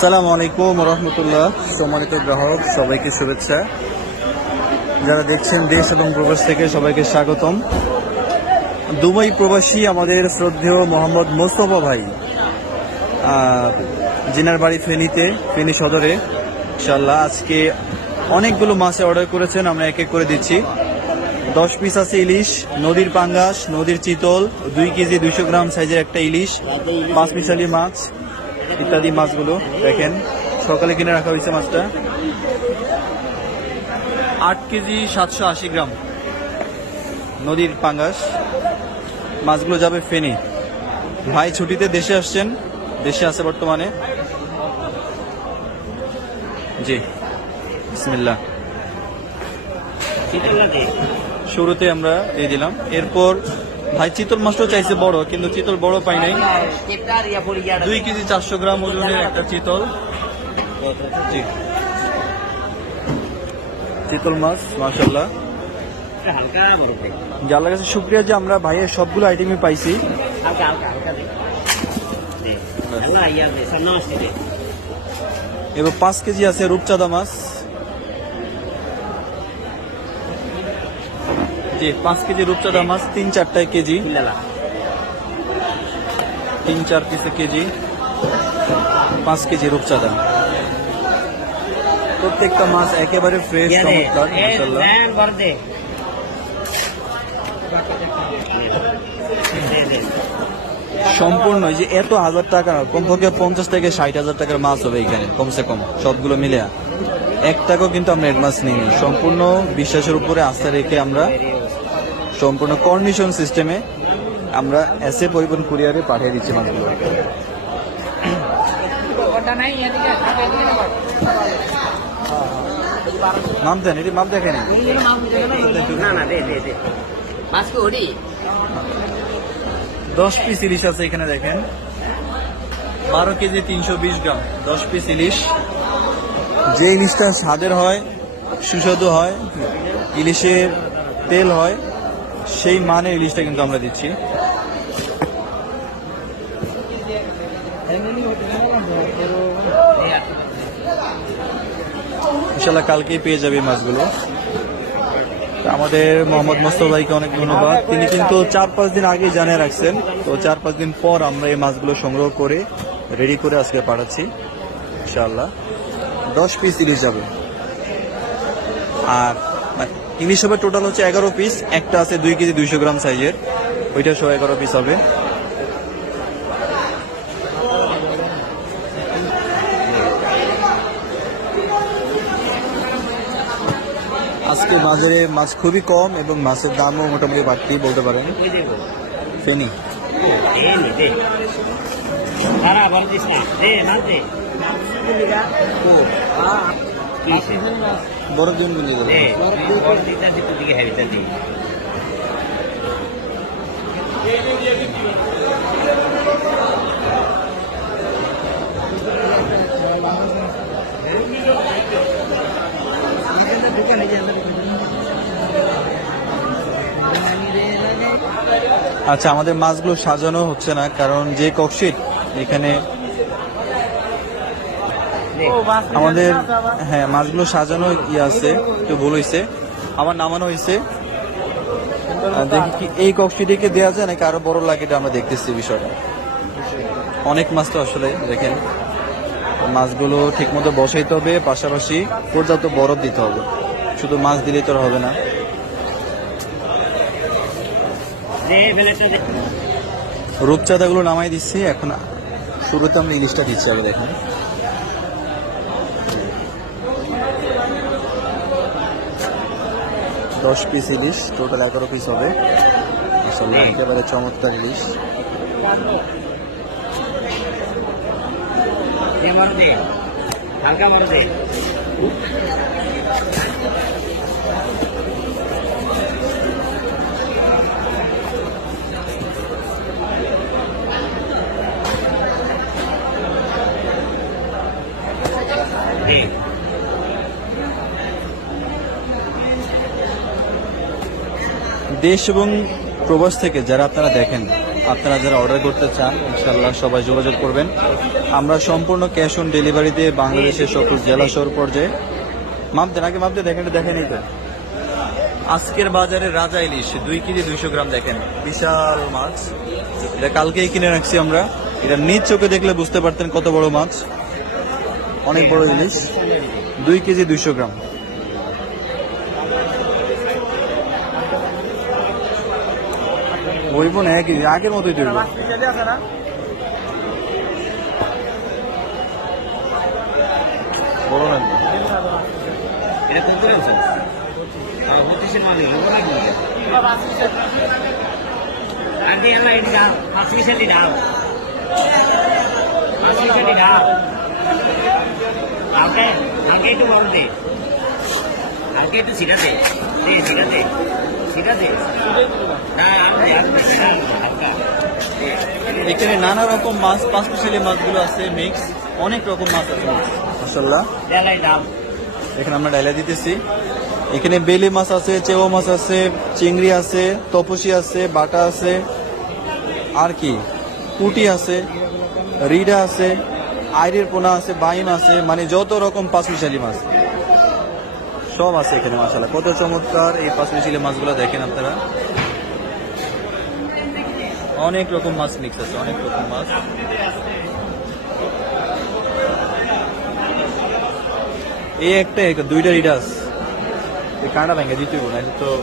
সালাম আলাইকুম রহমতুল্লাহ। সম্মানিত গ্রাহক, সবাইকে শুভেচ্ছা। যারা দেখছেন দেশ এবং প্রবাস থেকে সবাইকে স্বাগতম। দুবাই প্রবাসী আমাদের শ্রদ্ধেয় মোহাম্মদ মোস্তফা ভাই জিনার বাড়ি ফেনীতে, ফেনী সদরে। ইনশাল্লাহ আজকে অনেকগুলো মাছে অর্ডার করেছেন, আমরা এক এক করে দিচ্ছি। দশ পিস আছে ইলিশ, নদীর পাঙ্গাস, নদীর চিতল, দুই কেজি দুইশো গ্রাম সাইজের একটা ইলিশ, পাঁচ মিশালি মাছ ইত্যাদি মাছগুলো। দেখেন, সকালে কিনে রাখা হয়েছে মাছটা। আট কেজি সাতশো আশি গ্রাম নদীর পাঙ্গাস। মাছগুলো যাবে ফেনি। ভাই, ছুটিতে দেশে আসছেন? দেশে আছে বর্তমানে? জি, বিসমিল্লাহ। শুরুতে আমরা দিয়ে দিলাম এরপর ভাই চিতল মাছটাও চাইছে বড় কিন্তু চিতল বড় পাই নাই দুই কেজি চারশো গ্রাম ওজনের একটা চিতল চিতল মাছ যে আল্লাহর কাছে শুক্রিয়া যে আমরা ভাইয়ের সবগুলো আইটেমই পাইছি ইয়া এবার পাঁচ কেজি আছে রূপচাঁদা মাছ জি পাঁচ কেজি রূপচাঁদা মাছ তিন চারটায় কেজি। তিন চার পিসে কেজি পাঁচ কেজি রূপচাঁদা। প্রত্যেকটা মাছ একেবারে ফ্রেশ চমৎকার দে। সম্পূর্ণ যে এত হাজার টাকা কমপক্ষে পঞ্চাশ থেকে ষাট হাজার টাকার মাছ হবে এখানে কমসে কম সবগুলো মিলে এক টাকাও কিন্তু আমরা অ্যাডভান্স নিই সম্পূর্ণ বিশ্বাসের উপরে আস্থা রেখে আমরা সম্পূর্ণ কন্ডিশন সিস্টেমে আমরা এসে পরিবহন কুরিয়ারে পাঠিয়ে দিচ্ছি মাছগুলো দেন, এটি মাপ দেখেন। দশ পিস ইলিশ আছে এখানে দেখেন। বারো কেজি তিনশো বিশ গ্রাম, দশ পিস ইলিশ। যে ইলিশটা স্বাদের হয়, সুস্বাদু হয়, ইলিশের তেল হয় সেই মানের ইলিশটা কিন্তু আমরা দিচ্ছি। ইনশাল্লাহ কালকেই পেয়ে যাবে মাছগুলো। আমাদের মোহাম্মদ মোস্তফা ভাইকে অনেক ধন্যবাদ। তিনি কিন্তু চার পাঁচ দিন আগে জানিয়ে রাখছেন। তো চার পাঁচ দিন পর আমরা এই মাছগুলো সংগ্রহ করে রেডি করে আজকে পাঠাচ্ছি। ইনশাল্লাহ দশ পিস ইলিশ যাবে। আর ইলিশ হবে টোটাল হচ্ছে এগারো পিস একটা আছে দুই কেজি দুইশো গ্রাম সাইজের ওইটা সহ এগারো পিস হবে। আজকে বাজারে মাছ খুবই কম এবং মাছের দামও মোটামুটি বাড়তি বলতে পারেন। ফেনি। বড় দিন দিতে দিকে দিতে আচ্ছা আমাদের মাছগুলো সাজানো হচ্ছে না কারণ যে ককশিট এখানে আমাদের হ্যাঁ মাছগুলো সাজানো ইয়ে আছে একটু ভুল হয়েছে আমার নামানো হয়েছে দেখি কি এই ককশিটিকে দেওয়া যায় নাকি আরও বড় লাগে এটা আমরা দেখতেছি বিষয়টা। অনেক মাছ তো আসলে দেখেন। মাছগুলো ঠিক মতো বসাইতে হবে পাশাপাশি পর্যাপ্ত বরফ দিতে হবে। শুধু মাছ দিলেই তো হবে না। রূপচাঁদাগুলো নামাই দিচ্ছি এখন শুরুতে আমরা ইলিশটা দিচ্ছি আগে দেখেন। দশ পিস ইলিশ টোটাল এগারো পিস হবে। আসলে একেবারে চমৎকার ইলিশ। দে মারো দে হালকা দেশ এবং প্রবাস থেকে যারা আপনারা দেখেন, আপনারা যারা অর্ডার করতে চান ইনশাল্লাহ সবাই যোগাযোগ করবেন। আমরা সম্পূর্ণ ক্যাশ অন ডেলিভারিতে বাংলাদেশের সকল জেলা শহর পর্যায়ে মাপ দেন আগে মাপ দিয়ে দেখেন দেখেন এই তো। আজকের বাজারে রাজা ইলিশ, দুই কেজি দুইশো গ্রাম দেখেন। বিশাল মাছ। এটা কালকেই কিনে রাখছি আমরা। এটা নিজ চোখে দেখলে বুঝতে পারতেন কত বড় মাছ। অনেক বড় ইলিশ। দুই কেজি দুইশো গ্রাম। বইব না এক কেজি আগের মতোই তৈরি বড় না। এটা কোন করে আনছেন বত্রিশের মানে লোক নাকি আগে আল্লাহ এটি পিসের ডাল পাঁচ পিসের ডাল কালকে কালকে একটু বড় দে। কালকে একটু সিটাতে দে। আর আর আর দে, দে। এখানে নানা রকম মাছ পাঁচ মিশালি মাছগুলো আছে মিক্স অনেক রকম মাছ আছে। মাসাল্লাহ এখানে আমরা ডাইলা দিতেছি। এখানে বেলে মাছ আছে চেও মাছ আছে চিংড়ি আছে তপসি আছে বাটা আছে আর কি? পুটি আছে রিডা আছে আইরের পোনা আছে বাইম আছে মানে যত রকম পাঁচ মিশালি মাছ। সব আছে এখানে মাসাল্লাহ কত চমৎকার এই পাঁচ মিশালি মাছগুলো দেখেন আপনারা। অনেক রকম মাছ মিক্স আছে, অনেক রকম মাছ। এই একটা এক- দুইটা রিডাস। কাঁটা ভেঙে দিতে না তো।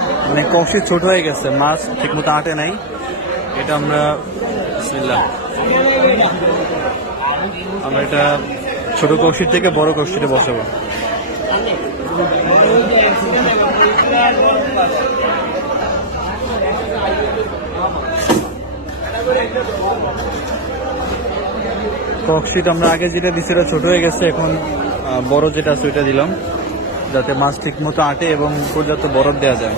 মানে কষি ছোট হয়ে গেছে, মাছ ঠিক মতো আটে নাই। এটা আমরা। আমরা এটা ছোট কষির থেকে বড় কষিতে বসাবো। ককশিট আমরা আগে যেটা দিছি ওটা ছোট হয়ে গেছে, এখন বড় যেটা আছে ওইটা দিলাম, যাতে মাছ ঠিক মতো আটে এবং পর্যাপ্ত বরফ দেওয়া যায়।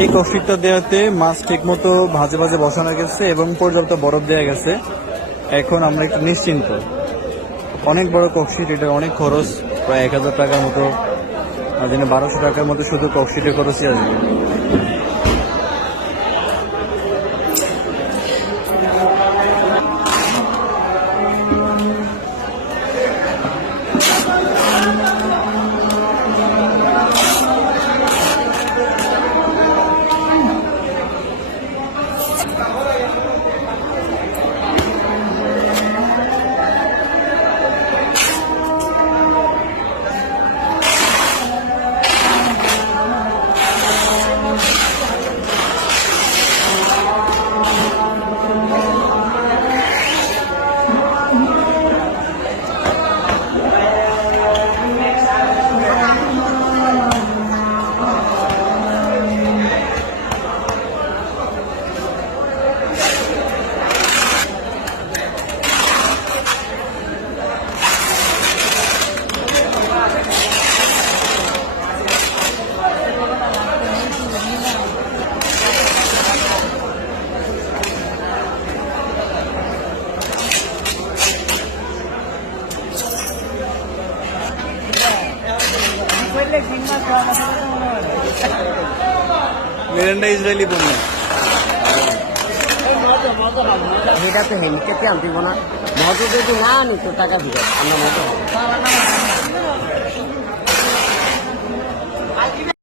এই কফিটা দেওয়াতে মাছ ঠিক মতো ভাজে ভাজে বসানো গেছে এবং পর্যাপ্ত বরফ দেওয়া গেছে। এখন আমরা একটু নিশ্চিন্ত। অনেক বড় ককশিট এটা অনেক খরচ, প্রায় এক হাজার টাকার মতো বারোশো টাকার মতো শুধু ককশিটের খরচই আসবে মিরান্ডা ইসরায়েলি পণ্য এটা তো হেলিকপ্টার আনতে না। মতো যদি না আনি তো টাকা দিবে। আমরা মতো